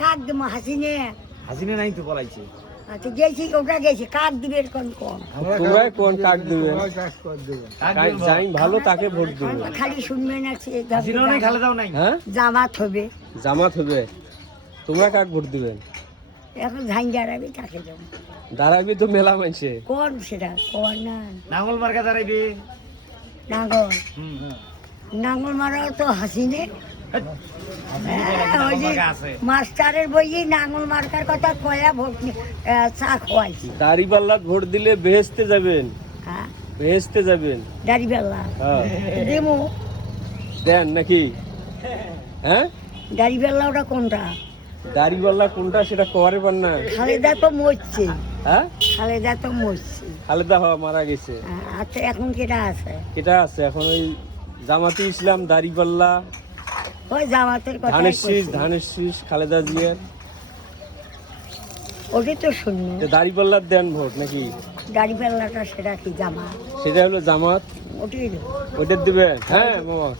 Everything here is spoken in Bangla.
কাক দেবো হাসিনে হাসিনা নাই তো পলাইছে। আচ্ছা গেছি ওটা গেছি কাক দিবে কোন কোন তোমরা কোন কাক দিবেন? যাই ভালো তাকে ভোট দিবেন। আমরা খালি শুনবে না হাসিনাও নাই, খালেদাও নাই। হ্যাঁ, জামাত হবে জামাত হবে। তোমরা কাক ভোট দিবেন? এখন ধান দাঁড়াবে কাকে যাবো দাঁড়াবি তো মেলা মানছে। কোন সেটা কোন না নাঙ্গল মার্কা দাঁড়াইবে। নাঙ্গল হুম, নাঙ্গল মারাও তো হাসিনে নাঙ্গল ওই যে মার্কা আছে। মাস্টারের বইয়ে নাঙ্গল মার্কার কথা কয়া ভোট চা খোয়াইছি দাড়িপাল্লাত ভোট দিলে বেহেস্তে যাবেন, হ্যাঁ বেহেস্তে যাবেন। দাড়িপাল্লা হ্যাঁ, দেবো দেন নাকি? হ্যাঁ, দাড়িপাল্লা ওটা কোনটা দাড়িপাল্লা কোনটা সেটা কবারে পান না। খালেদা তো মরছে হ্যাঁ, খালেদা তো মরছে খালেদা হওয়া মারা গেছে। আচ্ছা এখন কেটা আছে কেটা আছে এখন? ওই জামাতি ইসলাম, দাড়িপাল্লা, ওই জামাতের কথা ধানের শীষ খালেদা জিয়ার। ওটাই তো শুনবো দাড়িপাল্লার দেন ভোট নাকি? দাড়িপাল্লাটা সেটা কি জামা সেটা হলো জামাত, ওটাই ওইটার দিবেন। হ্যাঁ মামা,